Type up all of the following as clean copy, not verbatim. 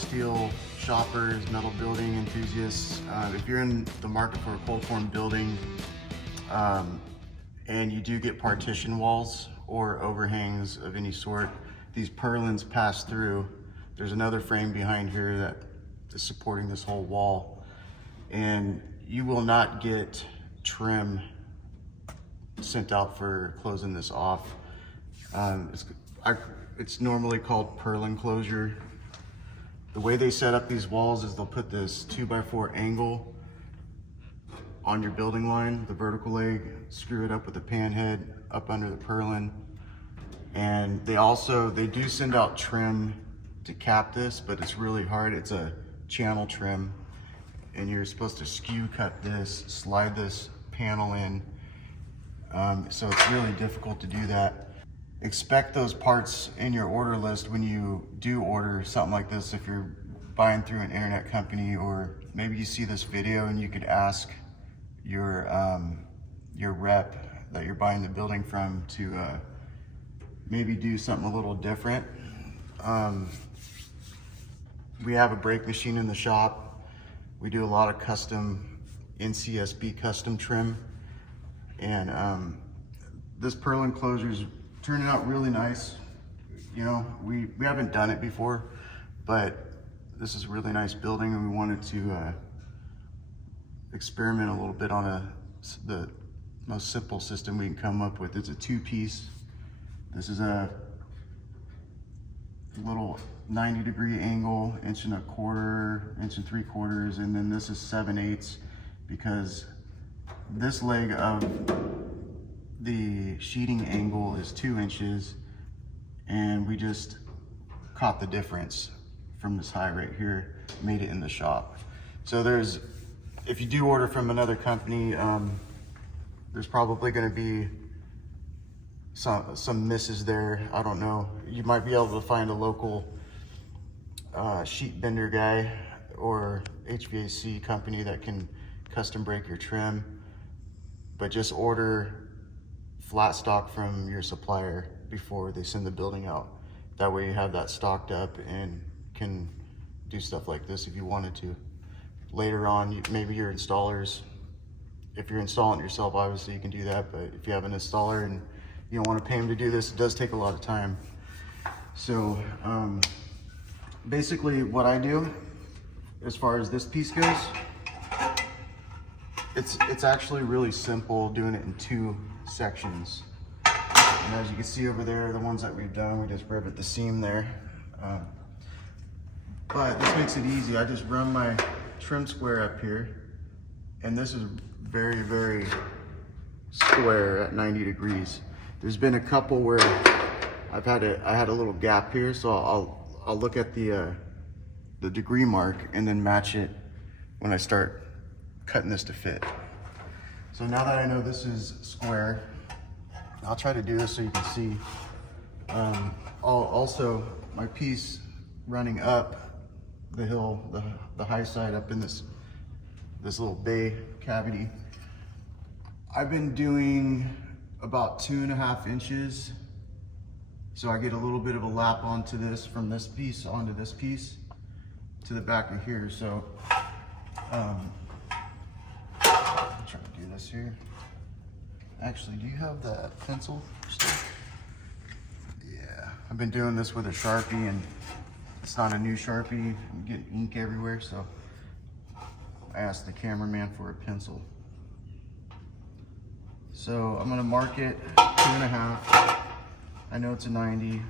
steel shoppers, metal building enthusiasts, if you're in the market for a cold form building and you do get partition walls or overhangs of any sort, these purlins pass through. There's another frame behind here that is supporting this whole wall, and you will not get trim sent out for closing this off. It's normally called purlin closure. The way they set up these walls is they'll put this 2x4 angle on your building line, the vertical leg, screw it up with a pan head up under the purlin. And they do send out trim to cap this, but it's really hard. It's a channel trim, and you're supposed to skew cut this, slide this panel in. So it's really difficult to do that. Expect those parts in your order list when you do order something like this. If you're buying through an internet company, or maybe you see this video and you could ask your rep that you're buying the building from to maybe do something a little different. We have a brake machine in the shop. We do a lot of custom NCSB custom trim, and this purlin closure is turning out really nice. You know, we haven't done it before, but this is a really nice building, and we wanted to experiment a little bit on the most simple system we can come up with. It's a 2-piece. This is a little 90-degree angle, 1 1/4, 1 3/4, and then this is 7/8, because this leg of the sheeting angle is 2 inches, and we just caught the difference from this high right here, made it in the shop. So if you do order from another company, there's probably going to be some misses there. I don't know. You might be able to find a local sheet bender guy or HVAC company that can custom break your trim, but just order flat stock from your supplier before they send the building out. That way you have that stocked up and can do stuff like this if you wanted to. Later on, maybe your installers, if you're installing it yourself, obviously you can do that, but if you have an installer and you don't want to pay them to do this, it does take a lot of time. So basically what I do as far as this piece goes, it's actually really simple doing it in 2 sections. And as you can see over there, the ones that we've done, we just rivet the seam there. But this makes it easy. I just run my trim square up here, and this is very, very square at 90 degrees. There's been a couple where I had a little gap here, so I'll look at the degree mark and then match it when I start cutting this to fit. So now that I know this is square, I'll try to do this so you can see. Also, my piece running up the hill, the high side up in this little bay cavity, I've been doing about 2.5 inches. So I get a little bit of a lap onto this, from this piece onto this piece to the back of here. So I'm trying to do this here. Actually, do you have that pencil still? Yeah, I've been doing this with a Sharpie, and it's not a new Sharpie. I'm getting ink everywhere, so I asked the cameraman for a pencil. So I'm gonna mark it 2.5. I know it's a 90.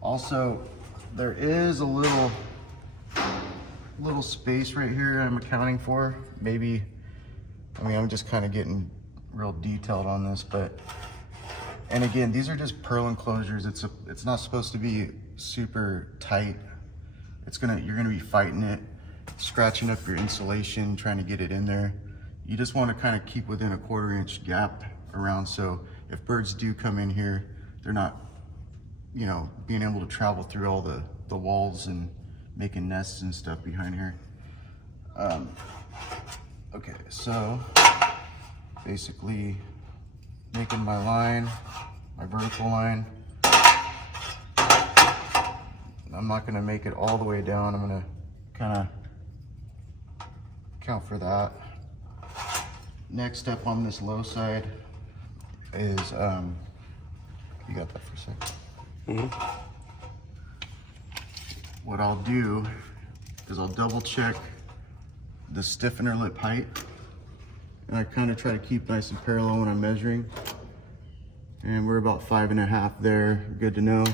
Also, there is a little space right here I'm accounting for. Maybe, I mean, I'm just kind of getting real detailed on this, but, and again, these are just purlin closures. It's not supposed to be super tight. You're gonna be fighting it, scratching up your insulation, trying to get it in there. You just want to kind of keep within a 1/4 inch gap around, so if birds do come in here, they're not, you know, being able to travel through all the walls and making nests and stuff behind here. Okay, so basically making my line, my vertical line. I'm not gonna make it all the way down. I'm gonna kind of account for that. Next step on this low side is, you got that for a second? Mm-hmm. What I'll do is I'll double check the stiffener lip height, and I kind of try to keep nice and parallel when I'm measuring. And we're about 5.5 there, good to know.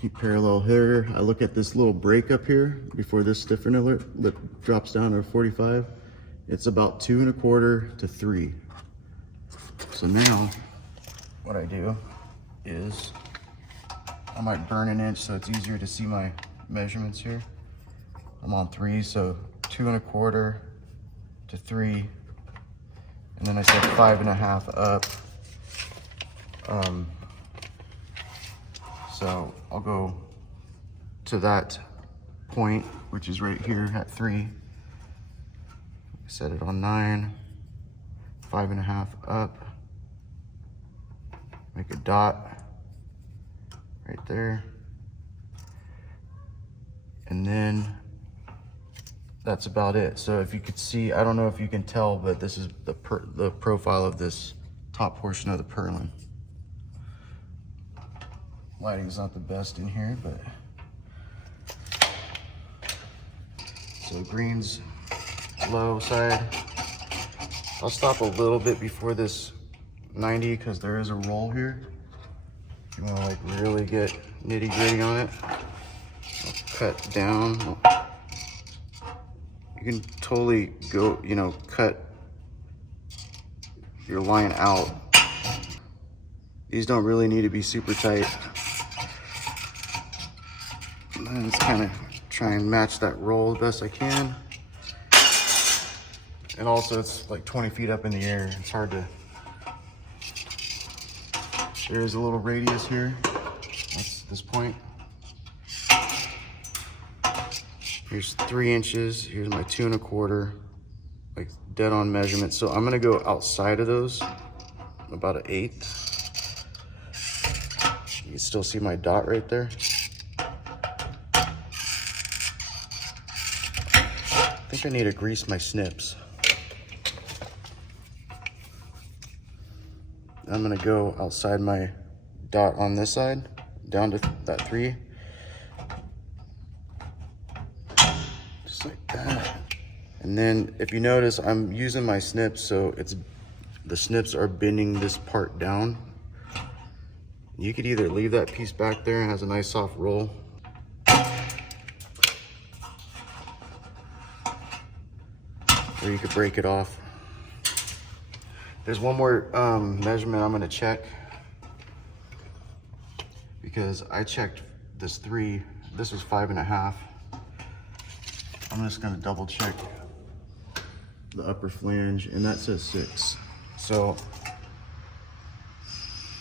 Keep parallel here. I look at this little break up here before this stiffener lip drops down to 45. It's about 2 1/4 to 3. So now what I do is I might burn an inch so it's easier to see my measurements here. I'm on 3, so 2 1/4 to 3. And then I said 5.5 up. So I'll go to that point, which is right here at 3. Set it on 9, 5.5 up. Make a dot right there. And then that's about it. So if you could see, I don't know if you can tell, but this is the profile of this top portion of the purlin. Lighting's not the best in here, but so green's low side. I'll stop a little bit before this 90 because there is a roll here. If you want to like really get nitty gritty on it, I'll cut down. You can totally go, you know, cut your line out. These don't really need to be super tight. And just kind of try and match that roll the best I can. And also it's like 20 feet up in the air. It's hard to, there's a little radius here. That's this point. Here's 3 inches. Here's my 2 1/4, like dead on measurement. So I'm gonna go outside of those, about an 1/8. You can still see my dot right there. I think I need to grease my snips. I'm gonna go outside my dot on this side, down to that 3. Just like that. And then if you notice, I'm using my snips, so the snips are bending this part down. You could either leave that piece back there and it has a nice soft roll, or you could break it off. There's one more measurement I'm gonna check, because I checked this 3, this was 5.5. I'm just gonna double check the upper flange, and that says 6. So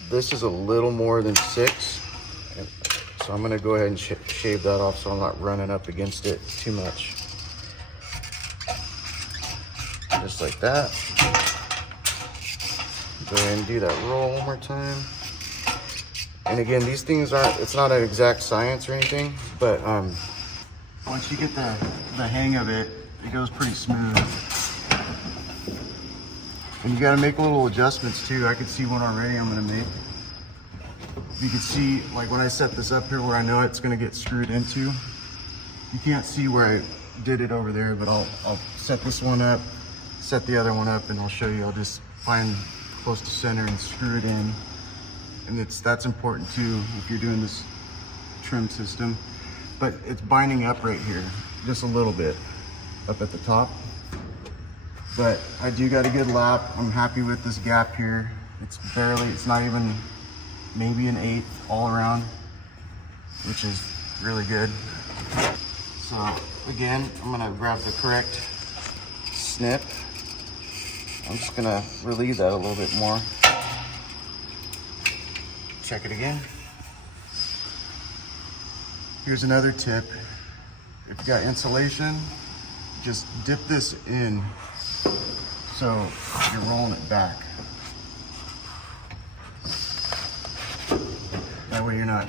this is a little more than 6. So I'm gonna go ahead and shave that off so I'm not running up against it too much. Just like that. Go ahead and do that roll one more time. And again, these things aren't, it's not an exact science or anything, but once you get the hang of it, it goes pretty smooth. And you gotta make little adjustments too. I could see one already I'm gonna make. You can see, like when I set this up here where I know it's gonna get screwed into, you can't see where I did it over there, but I'll set this one up, set the other one up, and I'll show you. I'll just find close to center and screw it in. And that's important too if you're doing this trim system. But it's binding up right here, just a little bit up at the top. But I do got a good lap. I'm happy with this gap here. It's not even maybe an 1/8 all around, which is really good. So again, I'm gonna grab the correct snip. I'm just gonna relieve that a little bit more. Check it again. Here's another tip. If you got insulation, just dip this in so you're rolling it back. That way you're not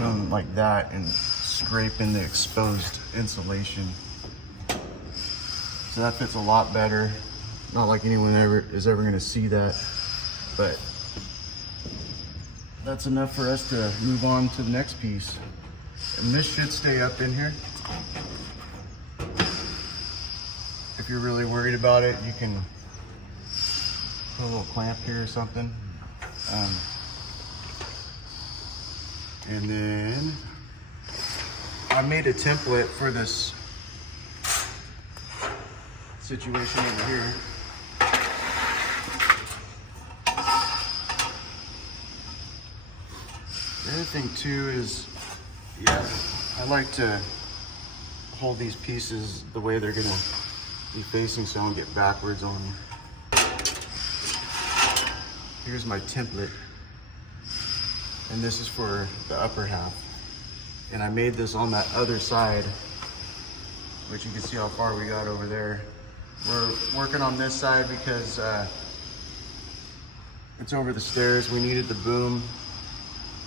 to them like that and scrape in the exposed insulation. So that fits a lot better. Not like anyone is ever gonna see that, but that's enough for us to move on to the next piece. And this should stay up in here. If you're really worried about it, you can put a little clamp here or something. And then I made a template for this situation over here. The other thing too is, yeah, I like to hold these pieces the way they're gonna be facing so I don't get backwards on them. Here's my template, and this is for the upper half. And I made this on that other side, which you can see how far we got over there. We're working on this side because it's over the stairs. We needed the boom.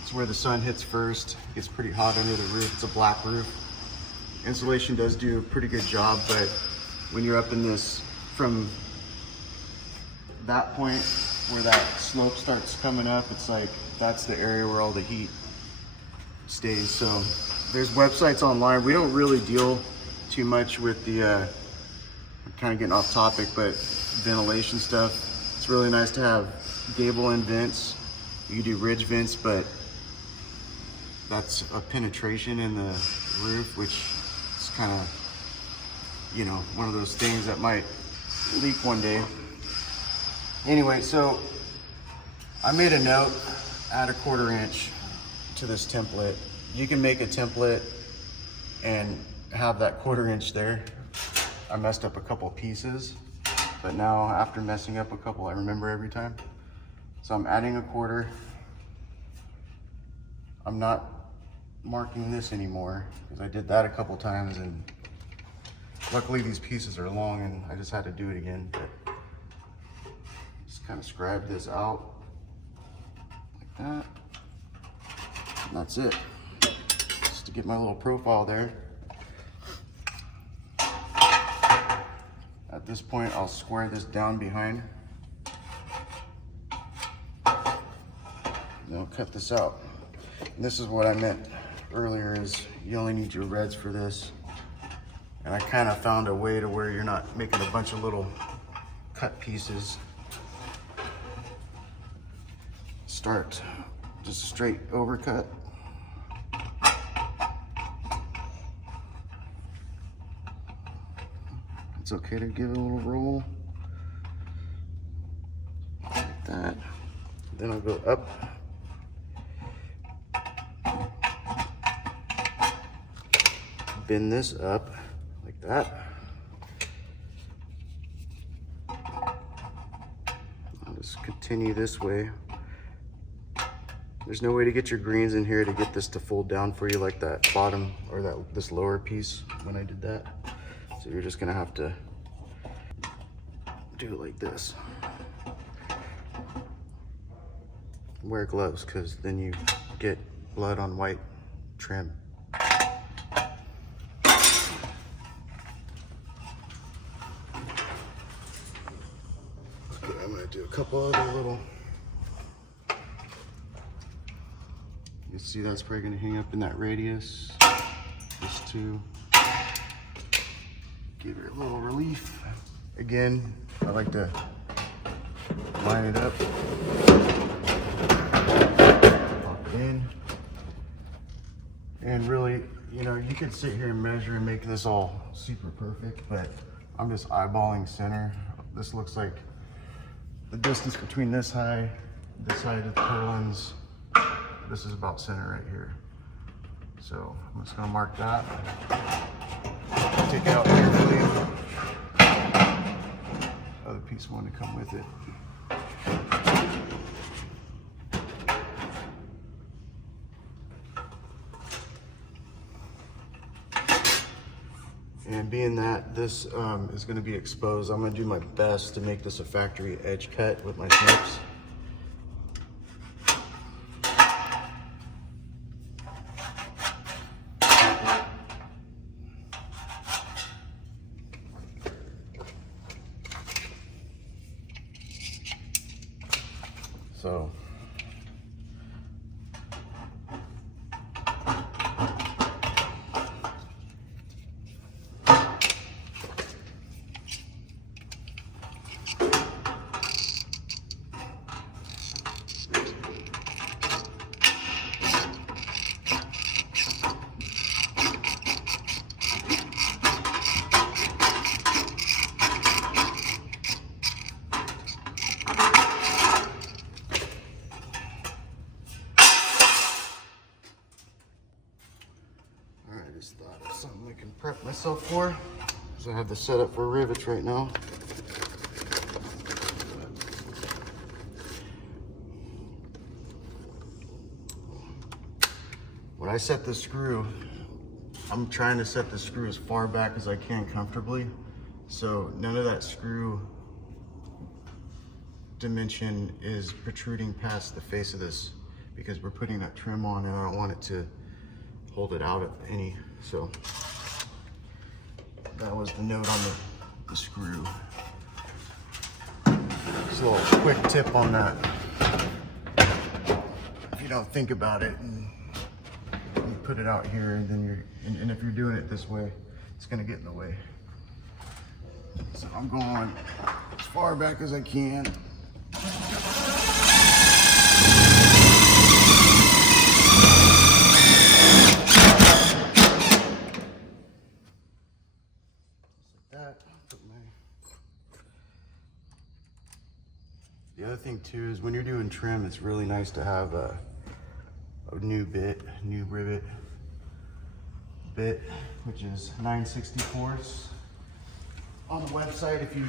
It's where the sun hits first. It gets pretty hot under the roof. It's a black roof. Insulation does do a pretty good job, but when you're up in this, from that point where that slope starts coming up, it's like that's the area where all the heat stays. So there's websites online. We don't really deal too much with the I'm kind of getting off topic, but ventilation stuff. It's really nice to have gable end vents. You can do ridge vents, but that's a penetration in the roof, which is kind of, you know, one of those things that might leak one day. Anyway, so I made a note, add a 1/4 inch to this template. You can make a template and have that 1/4 inch there. I messed up a couple pieces, but now after messing up a couple, I remember every time. So I'm adding a 1/4. I'm not marking this anymore because I did that a couple times, and luckily these pieces are long and I just had to do it again. But just kind of scribe this out like that. And that's it. Just to get my little profile there. At this point, I'll square this down behind. And I'll cut this out. And this is what I meant earlier, is you only need your reds for this. And I kind of found a way to where you're not making a bunch of little cut pieces. Start just a straight overcut. It's okay to give it a little roll like that. Then I'll go up. Bend this up like that. I'll just continue this way. There's no way to get your greens in here to get this to fold down for you like that bottom or this lower piece when I did that. So you're just gonna have to do it like this. Wear gloves, because then you get blood on white trim. Okay, I'm gonna do a couple other little, you see that's probably gonna hang up in that radius. Just to give it a little relief. Again, I like to line it up. Lock in. And really, you know, you could sit here and measure and make this all super perfect, but I'm just eyeballing center. This looks like the distance between this side of the purlins. This is about center right here. So I'm just gonna mark that. Take it out carefully. Other piece wanted to come with it. And being that this is going to be exposed, I'm going to do my best to make this a factory edge cut with my snips. So I just thought of something I can prep myself for, because I have the setup for rivets right now. When I set the screw, I'm trying to set the screw as far back as I can comfortably, so none of that screw dimension is protruding past the face of this, because we're putting that trim on and I don't want it to hold it out any. So that was the note on the screw. Just a little quick tip on that. If you don't think about it and you put it out here, and then and if you're doing it this way, it's gonna get in the way. So I'm going as far back as I can. The other thing too is when you're doing trim, it's really nice to have a new rivet bit, which is 9/64. On the website, if you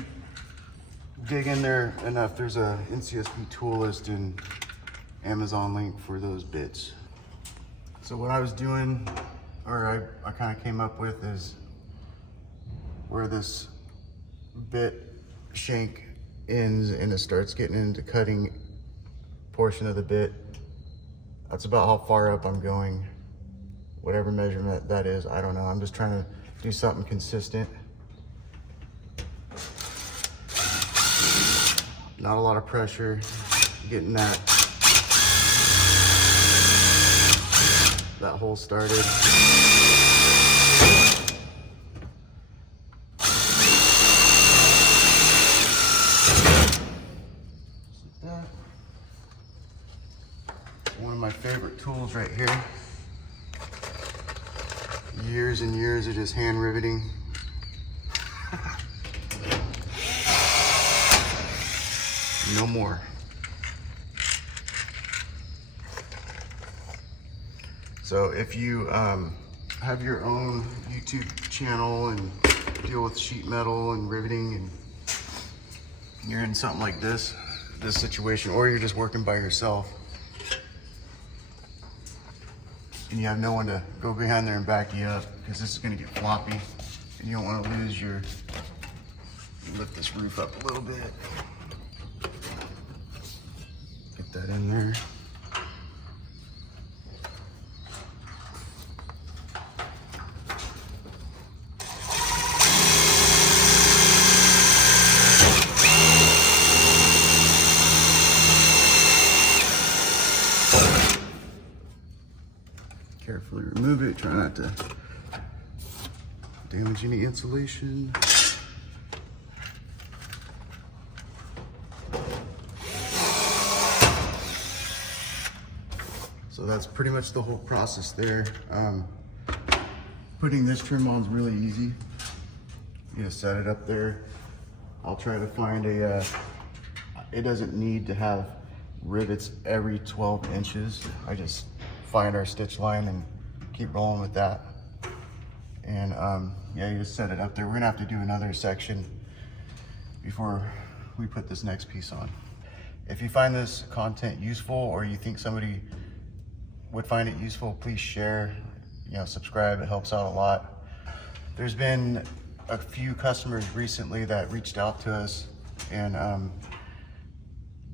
dig in there enough, there's a NCSB tool list and Amazon link for those bits. So what I was doing, or I kind of came up with, is where this bit shank ends and it starts getting into cutting portion of the bit. That's about how far up I'm going. Whatever measurement that is, I don't know. I'm just trying to do something consistent. Not a lot of pressure, getting that hole started. One of my favorite tools right here. Years and years of just hand riveting. No more. So if you have your own YouTube channel and deal with sheet metal and riveting, and you're in something like this situation, or you're just working by yourself and you have no one to go behind there and back you up, because this is going to get floppy and you don't want to lose your, lift this roof up a little bit. Get that in there. Carefully remove it, try not to damage any insulation. So that's pretty much the whole process there. Putting this trim on is really easy. You just set it up there. I'll try to find it doesn't need to have rivets every 12 inches. I just find our stitch line and keep rolling with that. And yeah, you just set it up there. We're gonna have to do another section before we put this next piece on. If you find this content useful, or you think somebody would find it useful, please share, subscribe. It helps out a lot. There's been a few customers recently that reached out to us, and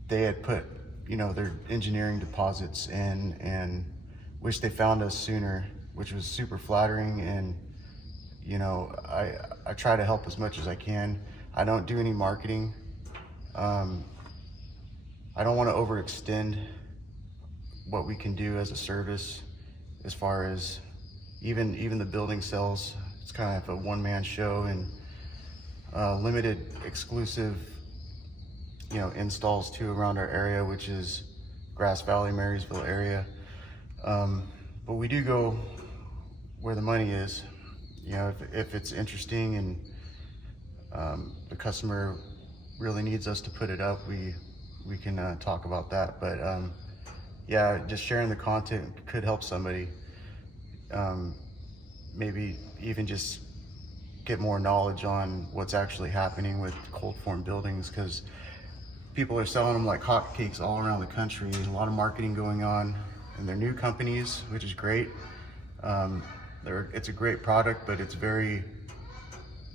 they had put their engineering deposits in and wish they found us sooner, which was super flattering. And I try to help as much as I can. I don't do any marketing. I I don't want to overextend what we can do as a service, as far as even the building sales. It's kind of a one-man show, and limited exclusive, installs too around our area, which is Grass Valley, Marysville area. But we do go where the money is. If it's interesting and the customer really needs us to put it up, we can talk about that. But yeah, just sharing the content could help somebody. Maybe even just get more knowledge on what's actually happening with cold form buildings, because people are selling them like hotcakes all around the country. There's a lot of marketing going on, and they're new companies, which is great. It's a great product, but it's very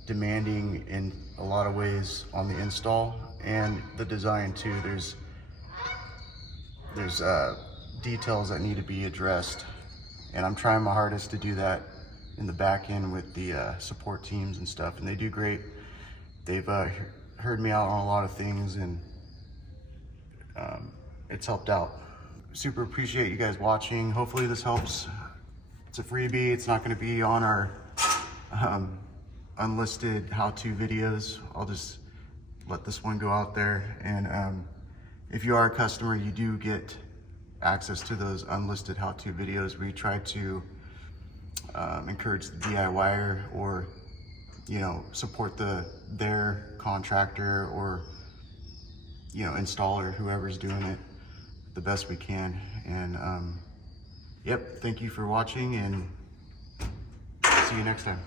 demanding in a lot of ways on the install and the design too. There's details that need to be addressed, and I'm trying my hardest to do that in the back end with the support teams and stuff, and they do great. They've heard me out on a lot of things, and it's helped out. Super appreciate you guys watching. Hopefully this helps. It's a freebie. It's not going to be on our unlisted how-to videos. I'll just let this one go out there, and if you are a customer, you do get access to those unlisted how-to videos. We try to encourage the DIYer, or support their contractor or installer, whoever's doing it, the best we can. And yep, thank you for watching, and see you next time.